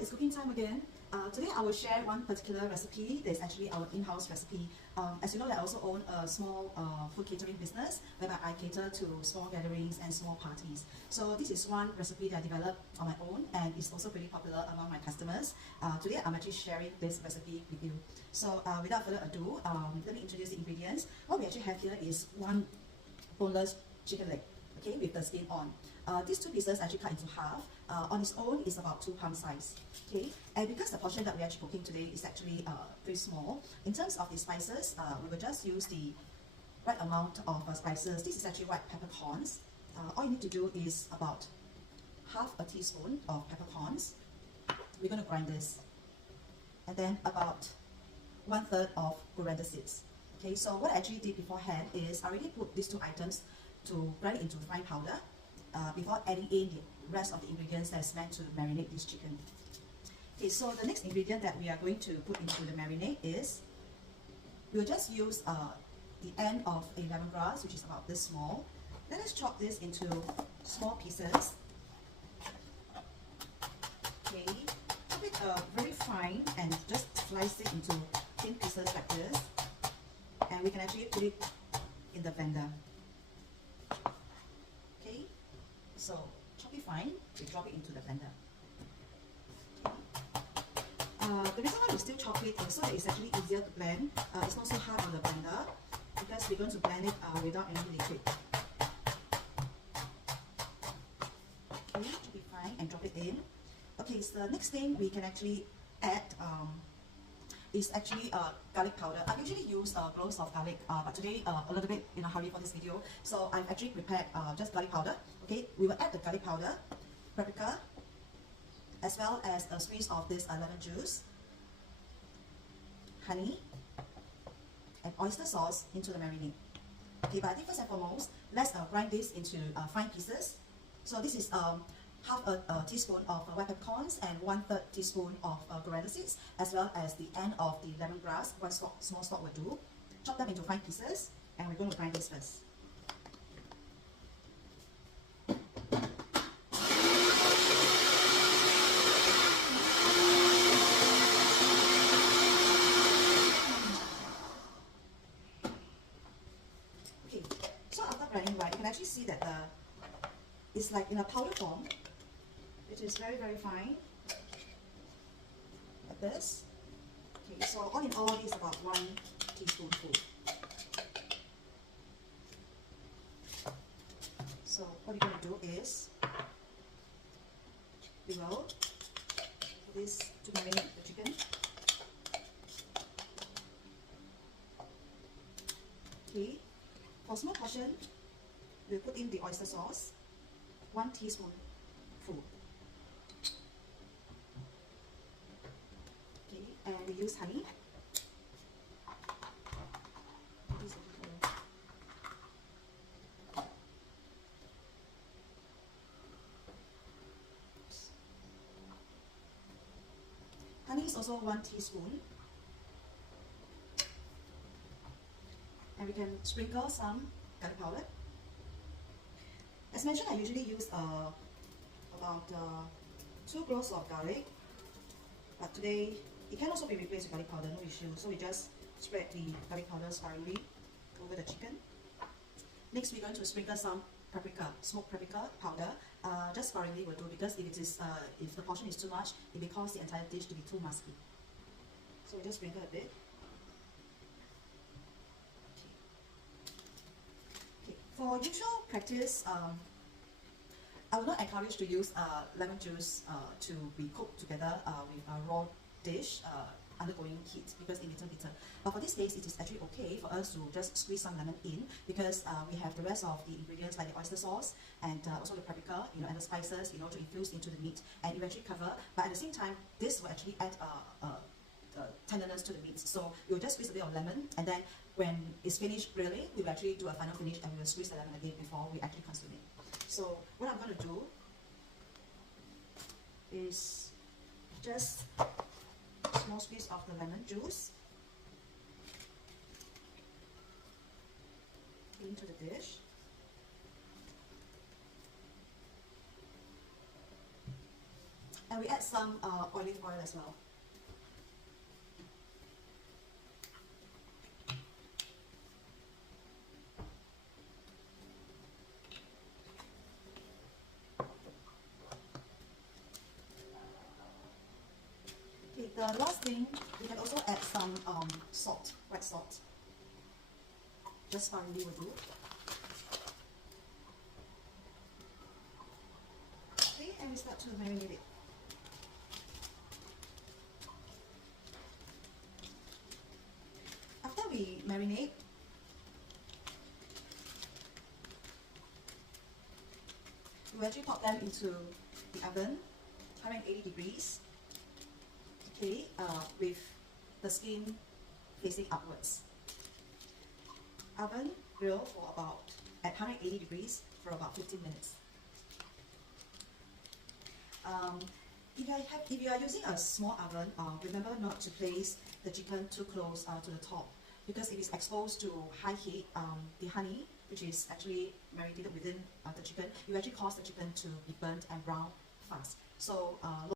it's cooking time again. Today I will share one particular recipe that is actually our in-house recipe. As you know, I also own a small food catering business whereby I cater to small gatherings and small parties. So this is one recipe that I developed on my own and it's also pretty popular among my customers. Today I'm actually sharing this recipe with you. So without further ado, let me introduce the ingredients. What we actually have here is one boneless chicken leg, okay, with the skin on. These two pieces actually cut into half. On its own is about 2 palm size, okay. And because the portion that we're actually cooking today is actually very small, in terms of the spices, we will just use the right amount of spices. This is actually white peppercorns. All you need to do is about half a teaspoon of peppercorns. We're going to grind this, and then about 1/3 of coriander seeds. Okay, so what I actually did beforehand is I already put these two items to grind it into fine powder before adding in the rest of the ingredients that's meant to marinate this chicken. Okay, so the next ingredient that we are going to put into the marinade is, we'll just use the end of a lemongrass, which is about this small. Let us chop this into small pieces. Okay, chop it very fine and just slice it into thin pieces like this. And we can actually put it in the blender. Okay, so chop it fine, we drop it into the blender. Okay. The reason why we still chop it is so that it's actually easier to blend. It's not so hard on the blender because we're going to blend it without any liquid. Okay, chop it fine and drop it in. Okay, so the next thing we can actually add is actually garlic powder. I usually use cloves of garlic, but today a little bit in a hurry for this video, so I've actually prepared just garlic powder. Okay, we will add the garlic powder, paprika, as well as a squeeze of this lemon juice, honey, and oyster sauce into the marinade. Okay, but I think first and foremost, let's grind this into fine pieces. So this is half a teaspoon of white peppercorns and 1/3 teaspoon of coriander seeds, as well as the end of the lemongrass. One small stalk will do. Chop them into fine pieces, and we're going to grind this first. Okay, so after grinding, right, you can actually see that it's like in a powder form. It is very, very fine, like this. Okay, so all in all, it's about 1 teaspoonful. So what we're going to do is, we will put this to marinate the chicken. Okay, for small portion, we'll put in the oyster sauce, 1 teaspoonful. And we use honey. Honey is also 1 teaspoon. And we can sprinkle some garlic powder. As mentioned, I usually use about 2 cloves of garlic, but today it can also be replaced with garlic powder, no issue. So we just spread the garlic powder sparingly over the chicken. Next, we're going to sprinkle some paprika, smoked paprika powder. Just sparingly will do, because if the portion is too much, it may cause the entire dish to be too musky. So we just sprinkle a bit. Okay. For usual practice, I would not encourage to use lemon juice to be cooked together with a raw dish undergoing heat, because it may turn bitter. But for this case, it is actually okay for us to just squeeze some lemon in, because we have the rest of the ingredients like the oyster sauce and also the paprika, and the spices, to infuse into the meat and eventually cover. But at the same time, this will actually add tenderness to the meat. So we will just squeeze a bit of lemon, and then when it's finished grilling, we will actually do a final finish and we will squeeze the lemon again before we actually consume it. So what I'm going to do is just a small squeeze of the lemon juice into the dish. And we add some olive oil as well. Okay, the last thing, we can also add some salt, white salt. Just sparingly will do. Okay, and we start to marinate it. After we marinate, we actually pop them into the oven, 180 degrees. Okay, with the skin facing upwards. Oven grill for about at 180 degrees for about 15 minutes. If you are using a small oven, remember not to place the chicken too close to the top, because if it's exposed to high heat, the honey, which is actually marinated within the chicken, you actually cause the chicken to be burnt and brown fast. So